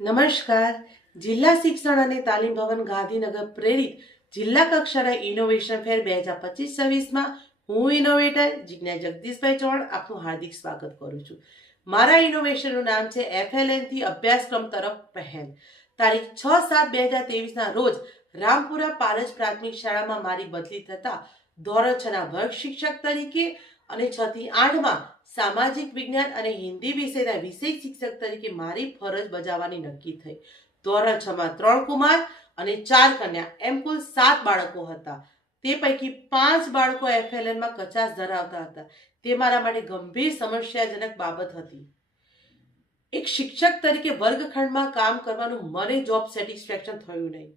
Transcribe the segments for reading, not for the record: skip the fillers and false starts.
નમસ્કાર. જિલ્લા શિક્ષણ અને તાલીમ ભવન ગાંધીનગર પ્રેરિત જિલ્લા કક્ષાના ઇનોવેશન ફેર 2025-26માં હું ઇનોવેટર જિજ્ઞા જગદીશભાઈ ચૌહાણ આપનું હાર્દિક સ્વાગત કરું છું. મારા ઇનોવેશનનું નામ છે FLN થી અભ્યાસક્રમ તરફ પહેલ. તારીખ 6/7/2023ના રોજ રામપુરા પારજ પ્રાથમિક શાળામાં મારી બદલી થતા ધોરણ 6ના વર્ગ શિક્ષક તરીકે અને 6 થી 8માં સામાજિક વિજ્ઞાન અને હિન્દી વિષયના વિષય શિક્ષક તરીકે મારી ફરજ બજાવવાની નક્કી થઈ. ધોરણ 6માં 3 કુમાર અને 4 કન્યા એમ કુલ 7 બાળકો હતા. તે પૈકી 5 બાળકો FLNમાં કચાશ ધરાવતા હતા. તે મારા માટે ગંભીર સમસ્યાજનક બાબત હતી. એક શિક્ષક તરીકે વર્ગખંડમાં કામ કરવાનું મને જોબ સેટિસ્ફેક્શન થયું નહીં.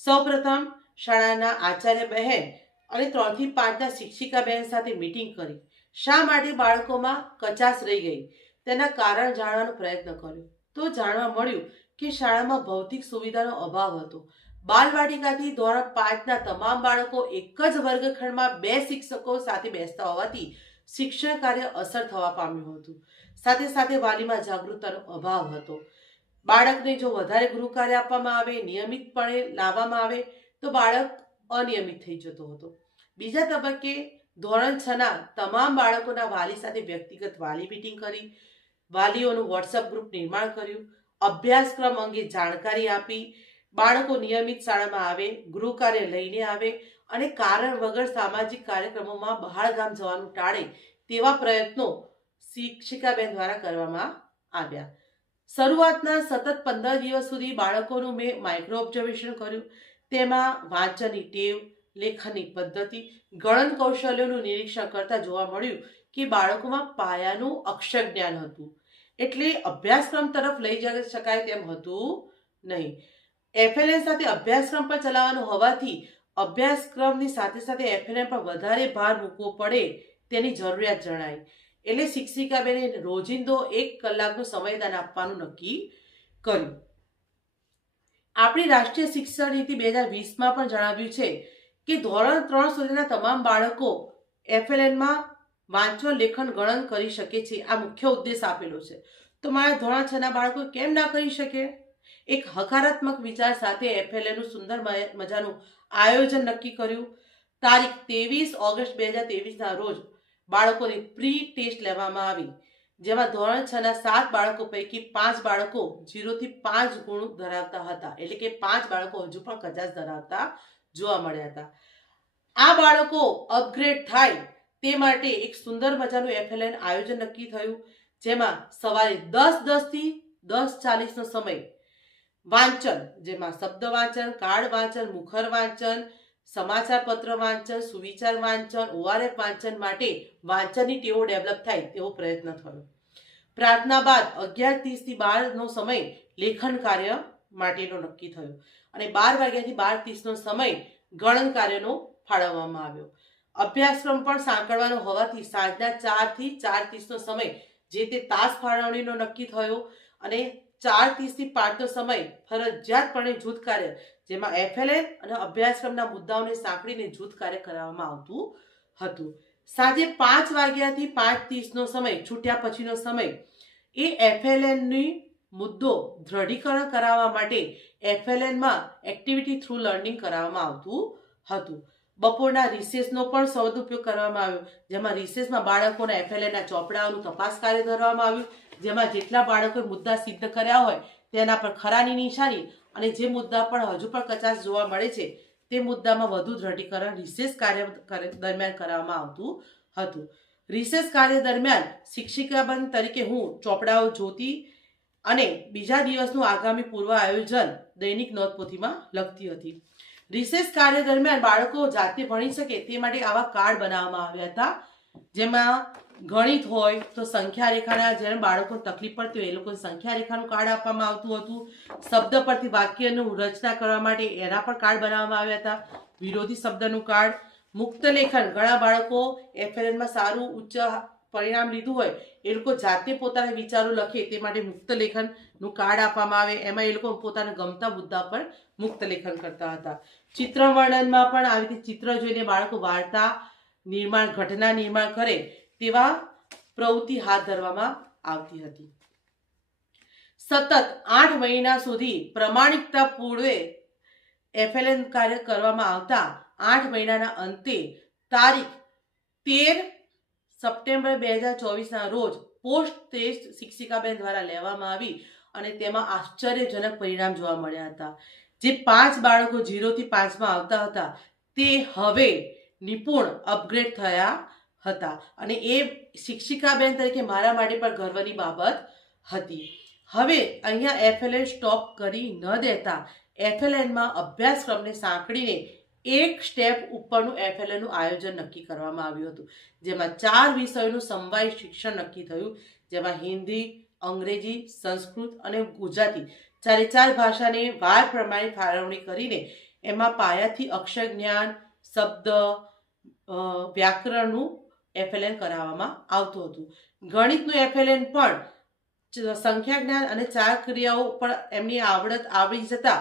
સૌપ્રથમ શાળાના આચાર્ય બહેન અને 3 થી 5ના શિક્ષિકા બહેન સાથે મીટિંગ કરી. શા માટે બાળકોમાં કચાશ રહી ગઈ તેના કારણ જાણવાનો પ્રયત્ન કર્યો તો જાણવા મળ્યું કે શાળામાં ભૌતિક સુવિધાનો અભાવ હતો. બાલવાટિકાથી ધોરણ 5ના તમામ બાળકો એક જ વર્ગખંડમાં 2 શિક્ષકો સાથે બેસતા હોવાથી શિક્ષણ કાર્ય અસર થવા પામ્યું હતું. સાથે સાથે વાલીમાં જાગૃતતાનો અભાવ હતો. બાળકને જો વધારે ગૃહ કાર્ય આપવામાં આવે, નિયમિતપણે લાવવામાં આવે તો બાળક અનિયમિત થઈ જતો હતો. બીજા તબક્કે ધોરણ 6ના તમામ બાળકોના વાલી સાથે વ્યક્તિગત વાલી મીટિંગ કરી, વાલીઓનું વોટ્સઅપ ગ્રુપ નિર્માણ કર્યું, અભ્યાસક્રમ અંગે જાણકારી આપી, બાળકો નિયમિત શાળામાં આવે, ગૃહ કાર્ય લઈને આવે અને કારણ વગર સામાજિક કાર્યક્રમોમાં બહારગામ જવાનું ટાળે તેવા પ્રયત્નો શિક્ષિકાબેન દ્વારા કરવામાં આવ્યા. શરૂઆતના સતત 15 દિવસ સુધી બાળકોનું મેં માઇક્રો ઓબ્ઝર્વેશન કર્યું. તેમાં વાંચનની ટેવ, લેખનની પદ્ધતિ, ગણન કૌશલ્યોનું નિરીક્ષણ કરતા જોવા મળ્યું કે બાળકોમાં પાયાનું અક્ષર જ્ઞાન હતું, એટલે અભ્યાસક્રમ તરફ લઈ જઈ શકાય તેમ હતું નહીં. FLN સાથે અભ્યાસક્રમ પર ચલાવવાનો હોવાથી અભ્યાસક્રમની સાથે સાથે FLN પર વધારે ભાર મૂકવો પડે તેની જરૂરિયાત જણાઈ. એટલે શિક્ષિકાબેને રોજિંદો 1 કલાકનું સમયદાન આપવાનું નક્કી કર્યું. આપણી રાષ્ટ્રીય શિક્ષણ નીતિ 2020માં પણ જણાવ્યું છે કે ધોરણ 3 સુધીના તમામ બાળકો FLNમાં વાંચન, લેખન, ગણન કરી શકે છે. આ મુખ્ય ઉદ્દેશ આપેલો છે. તો મારા ધોરણ 6ના બાળકો કેમ ના કરી શકે? એક હકારાત્મક વિચાર સાથે FLNનું સુંદર મજાનું આયોજન નક્કી કર્યું. તારીખ 23 ઓગસ્ટ 2023ના રોજ બાળકોની પ્રી ટેસ્ટ લેવામાં આવી, જેમાં ધોરણ 6ના 7 બાળકો પૈકી 5 બાળકો 0 થી 5 ગુણ ધરાવતા હતા. એટલે કે 5 બાળકો હજુ પણ કચાશ ધરાવતા જોવા મળ્યા હતા. આ બાળકો અપગ્રેડ થાય તે માટે એક સુંદર મજાનું FLN આયોજન નક્કી થયું, જેમાં સવારે 10:10 થી 10:40નો સમય વાંચન, જેમાં શબ્દ વાંચન, કાર્ડ વાંચન, મુખર વાંચન, સમાચાર પત્ર વાંચન, સુવિચાર વાંચન, ORF વાંચન માટે વાંચનની ટેવો ડેવલપ થાય તેવો પ્રયત્ન થયો. પ્રાર્થના બાદ 11:30 થી 12નો સમય લેખન કાર્ય માટેનો નક્કી થયો અને 12 વાગ્યાથી 12:30નો સમય ગણન કાર્યનો ફાળવવામાં આવ્યો. અભ્યાસક્રમ પણ સાંકળવાનો હોવાથી સાંજના 4 થી 4:30નો સમય જે તે તાસ ફાળવણીનો નક્કી થયો અને 4:30 થી 5નો સમય ફરજિયાતપણે જૂથ કાર્ય, જેમાં FLN અને અભ્યાસક્રમના મુદ્દાઓને સાંકળીને જૂથ કાર્ય કરવામાં આવતું હતું. સાંજે 5 વાગ્યાથી 5:30નો સમય છૂટ્યા પછીનો સમય એ FLNની મુદ્દો દ્રઢીકરણ કરાવવા માટે FLNમાં એક્ટિવિટી થ્રુ લર્નિંગ કરાવવામાં આવતું હતું. બપોરના રિસેસનો પણ સદુપયોગ કરવામાં આવ્યો, જેમાં રિસેસમાં બાળકોના FLNના ચોપડાઓનું તપાસ કાર્ય ધરવામાં આવ્યું, જેમાં જેટલા બાળકોએ મુદ્દા સિદ્ધ કર્યા હોય તેના પર ખરાની નિશાની અને જે મુદ્દા પણ હજુ પણ કચાશ જોવા મળે છે તે મુદ્દામાં વધુ દ્રઢીકરણ રિસેસ કાર્ય દરમિયાન કરવામાં આવતું હતું. રિસેસ કાર્ય દરમિયાન શિક્ષિકાબંધ તરીકે હું ચોપડાઓ જોતી અને બીજા દિવસનું આગામી પૂર્વ આયોજન દૈનિક નોંધપોથીમાં લખતી હતી. રિસેસ કાર્ય દરમિયાન બાળકો જાતે ભણી શકે તે માટે આવા કાર્ડ બનાવવામાં આવ્યા હતા, જેમાં ગણિત હોય તો સંખ્યા રેખાના, જેને બાળકોને તકલીફ પડતી હોય એ લોકોને સંખ્યા રેખાનું કાર્ડ આપવામાં આવતું હતું. શબ્દ પરથી વાક્યનું રચના કરવા માટે એના પર કાર્ડ બનાવવામાં આવ્યા હતા. વિરોધી શબ્દનું કાર્ડ, મુક્ત લેખન, ઘણા બાળકો FLNમાં સારું ઉચ્ચ પરિણામ લીધું હોય એ લોકો જાતે પોતાના વિચારો લખે તે માટે મુક્ત લેખનનું કાર્ડ આપવામાં આવે. એમાં એ લોકો પોતાના ગમતા મુદ્દા પર મુક્ત લેખન કરતા હતા. ચિત્ર વર્ણનમાં પણ આવી રીતે ચિત્ર જોઈને બાળકો વાર્તા નિર્માણ, ઘટના નિર્માણ કરે તેવા પ્રવૃત્તિ હાથ ધરવામાં આવતી હતી. સતત 8 મહિના સુધી પ્રમાણિકતા પૂર્વે FLN કાર્ય કરવામાં આવતા 8 મહિનાના અંતે તારીખ 13 સપ્ટેમ્બર 2024ના રોજ પોસ્ટ ટેસ્ટ શિક્ષિકાબેન દ્વારા લેવામાં આવી અને તેમાં આશ્ચર્યજનક પરિણામ જોવા મળ્યા હતા. જે 5 બાળકો 0 થી 5માં આવતા હતા તે હવે નિપુણ અપગ્રેડ થયા હતા અને એ શિક્ષિકાબેન તરીકે મારા માટે પણ ગર્વની બાબત હતી. હવે અહીંયા FLN સ્ટોપ કરી ન દેતા FLNમાં અભ્યાસક્રમને સાંકળીને એક સ્ટેપ ઉપરનું FLNનું આયોજન નક્કી કરવામાં આવ્યું હતું, જેમાં 4 વિષયોનું સમવાય શિક્ષણ નક્કી થયું, જેમાં હિન્દી, અંગ્રેજી, સંસ્કૃત અને ગુજરાતી 4 ભાષાને વાર પ્રમાણે ફાળવણી કરીને એમાં પાયાથી અક્ષર જ્ઞાન, શબ્દ, વ્યાકરણનું FLN કરાવવામાં આવતું હતું. ગણિતનું FLN પણ સંખ્યા જ્ઞાન અને 4 ક્રિયાઓ પર એમની આવડત આવી જતા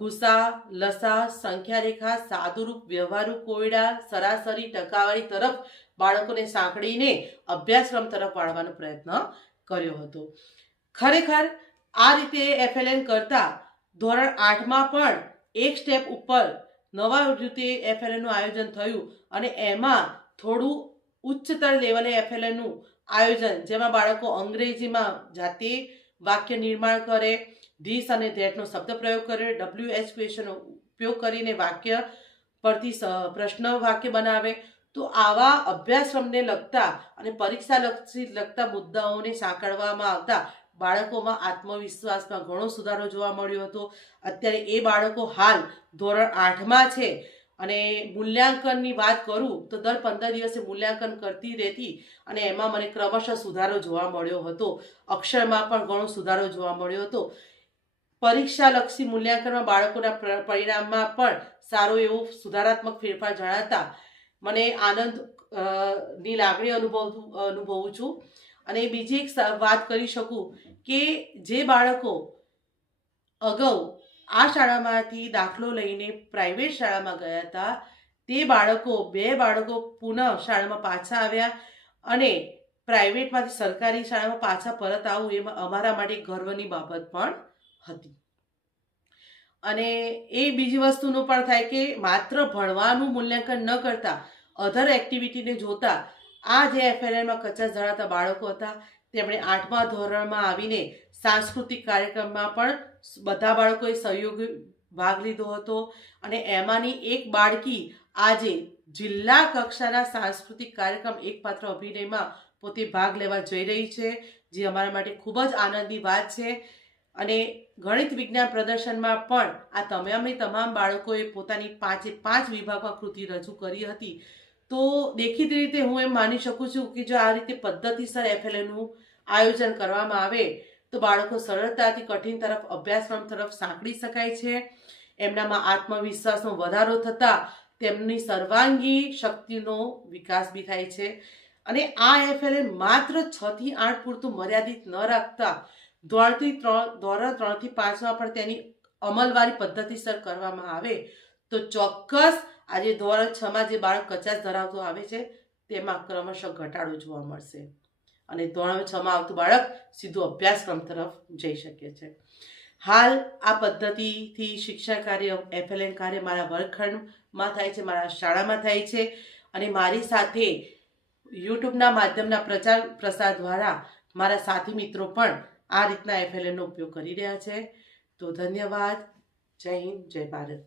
ગુસા, લસા, સંખ્યા રેખા, સાદુરૂપ, વ્યવહારુ, કોયડા, સરાસરી, ટકાવારી તરફ બાળકોને સાંકળીને અભ્યાસક્રમ તરફ વાળવાનો પ્રયત્ન કર્યો હતો. ખરેખર આ રીતે FLN કરતા ધોરણ 8માં પણ એક સ્ટેપ ઉપર નવા રીતે FLNનું આયોજન થયું અને એમાં થોડું ઉચ્ચતર લેવલે FLNનું આયોજન, જેમાં બાળકો અંગ્રેજીમાં જાતે વાક્ય નિર્માણ કરે, ધીસ અને ધેટનો શબ્દ પ્રયોગ કરે, WH ક્વેશ્ચનનો ઉપયોગ કરીને વાક્ય પરથી પ્રશ્ન વાક્ય બનાવે. તો આવા અભ્યાસક્રમને લગતા અને પરીક્ષાલક્ષી લગતા મુદ્દાઓને સાંકળવામાં આવતા બાળકોમાં આત્મવિશ્વાસમાં ઘણો સુધારો જોવા મળ્યો હતો. અત્યારે એ બાળકો હાલ ધોરણ 8માં છે અને મૂલ્યાંકનની વાત કરું તો દર 15 દિવસે મૂલ્યાંકન કરતી રહેતી અને એમાં મને ક્રમશઃ સુધારો જોવા મળ્યો હતો. અક્ષરમાં પણ ઘણો સુધારો જોવા મળ્યો હતો. પરીક્ષાલક્ષી મૂલ્યાંકનમાં બાળકોના પરિણામમાં પણ સારો એવો સુધારાત્મક ફેરફાર જણાતા મને આનંદની લાગણી અનુભવું છું. અને બીજી એક વાત કરી શકું કે જે બાળકો અગાઉ આ શાળામાંથી દાખલો લઈને પ્રાઇવેટ શાળામાં ગયા હતા તે બાળકો 2 બાળકો પુનઃ શાળામાં પાછા આવ્યા અને પ્રાઇવેટમાંથી સરકારી શાળામાં પાછા પરત આવવું એ અમારા માટે ગર્વની બાબત પણ હતી. અને એ બીજી વસ્તુનું પણ થાય કે માત્ર ભણવાનું મૂલ્યાંકન ન કરતા અધર એક્ટિવિટીને જોતા આ જે FLNમાં કચાશ ધરાવતા બાળકો હતા તેમણે 8મા ધોરણમાં આવીને સાંસ્કૃતિક કાર્યક્રમમાં પણ બધા બાળકોએ સહયોગી ભાગ લીધો હતો અને એમાંની એક બાળકી આજે જિલ્લા કક્ષાના સાંસ્કૃતિક કાર્યક્રમ એકપાત્ર અભિનયમાં પોતે ભાગ લેવા જઈ રહી છે, જે અમારા માટે ખૂબ જ આનંદની વાત છે. અને ગણિત વિજ્ઞાન પ્રદર્શનમાં પણ આ તમામ બાળકોએ પોતાની 5 વિભાગમાં કૃતિ રજૂ કરી હતી. તો દેખીતી રીતે હું એમ માની શકું છું કે જો આ રીતે પદ્ધતિસર FLNનું આયોજન કરવામાં આવે તો બાળકો સરળતાથી કઠિન તરફ અભ્યાસક્રમ તરફ સાંકળી શકાય છે. એમનામાં આત્મવિશ્વાસનો વધારો થતાં તેમની સર્વાંગી શક્તિનો વિકાસ બી થાય છે. અને આ FLN માત્ર 6 થી 8 પૂરતું મર્યાદિત ન રાખતા ધોરણ 3 થી 5માં પણ તેની અમલવારી પદ્ધતિસર કરવામાં આવે તો ચોક્કસ આજે ધોરણ 6માં જે બાળક કચાશ ધરાવતો આવે છે તેમાં ક્રમશઃ ઘટાડો જોવા મળશે અને ધોરણ 6માં આવતું બાળક સીધું અભ્યાસક્રમ તરફ જઈ શકે છે. હાલ આ પદ્ધતિથી શિક્ષણ કાર્ય FLN કાર્ય મારા વર્ગખંડમાં થાય છે, મારા શાળામાં થાય છે અને મારી સાથે યુટ્યુબના માધ્યમના પ્રચાર પ્રસાર દ્વારા મારા સાથી મિત્રો પણ આ રીતના FLNનો ઉપયોગ કરી રહ્યા છે. તો ધન્યવાદ. જય હિન્દ, જય ભારત.